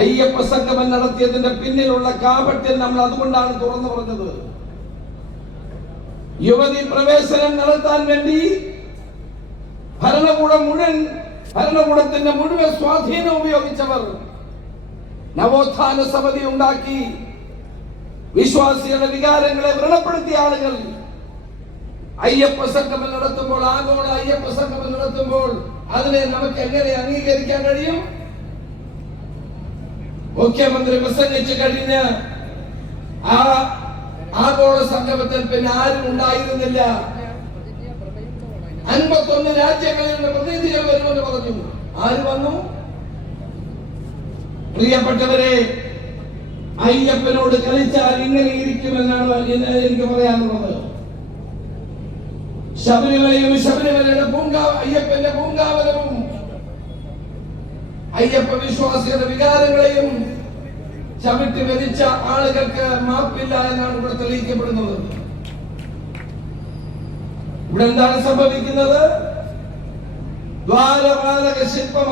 അയ്യപ്പ സംഗമം നടത്തിയതിന്റെ പിന്നിലുള്ള കാപട്യം നമ്മൾ അതുകൊണ്ടാണ് തുറന്നു പറഞ്ഞത്. യുവതി പ്രവേശനം നടത്താൻ വേണ്ടി ഭരണകൂടത്തിന്റെ മുഴുവൻ സ്വാധീനം ഉപയോഗിച്ചവർ നവോത്ഥാന സമിതി ഉണ്ടാക്കി വിശ്വാസികളുടെ വികാരങ്ങളെ വ്രണപ്പെടുത്തിയ ആളുകൾ അയ്യപ്പ സംഗമം നടത്തുമ്പോൾ, ആഗോള അയ്യപ്പ സംഗമം നടത്തുമ്പോൾ അതിനെ നമുക്ക് എങ്ങനെ അംഗീകരിക്കാൻ കഴിയും? മുഖ്യമന്ത്രി പ്രസംഗിച്ചു കഴിഞ്ഞ് ആ ആഗോള സംഗമത്തിൽ പിന്നെ ആരും ഉണ്ടായിരുന്നില്ല. 51 രാജ്യങ്ങളിൽ നിന്ന് പ്രതിനിധികൾ വരുമെന്ന് പറഞ്ഞു. ആര് വന്നു? പ്രിയപ്പെട്ടവരെ, അയ്യപ്പനോട് കളിച്ചാൽ ഇങ്ങനെ ഇരിക്കുമെന്നാണ് എനിക്ക് പറയാനുള്ളത്. ശബരിമലയും ശബരിമലയുടെ അയ്യപ്പന്റെ പൂങ്കാവനവും അയ്യപ്പ വിശ്വാസികളുടെ വികാരങ്ങളെയും ചവിട്ടി വരിച്ച ആളുകൾക്ക് മാപ്പില്ല എന്നാണ് ഇവിടെ തെളിയിക്കപ്പെടുന്നത്. ഇവിടെ എന്താണ് സംഭവിക്കുന്നത്? ദ്വാരപാലക ശില്പം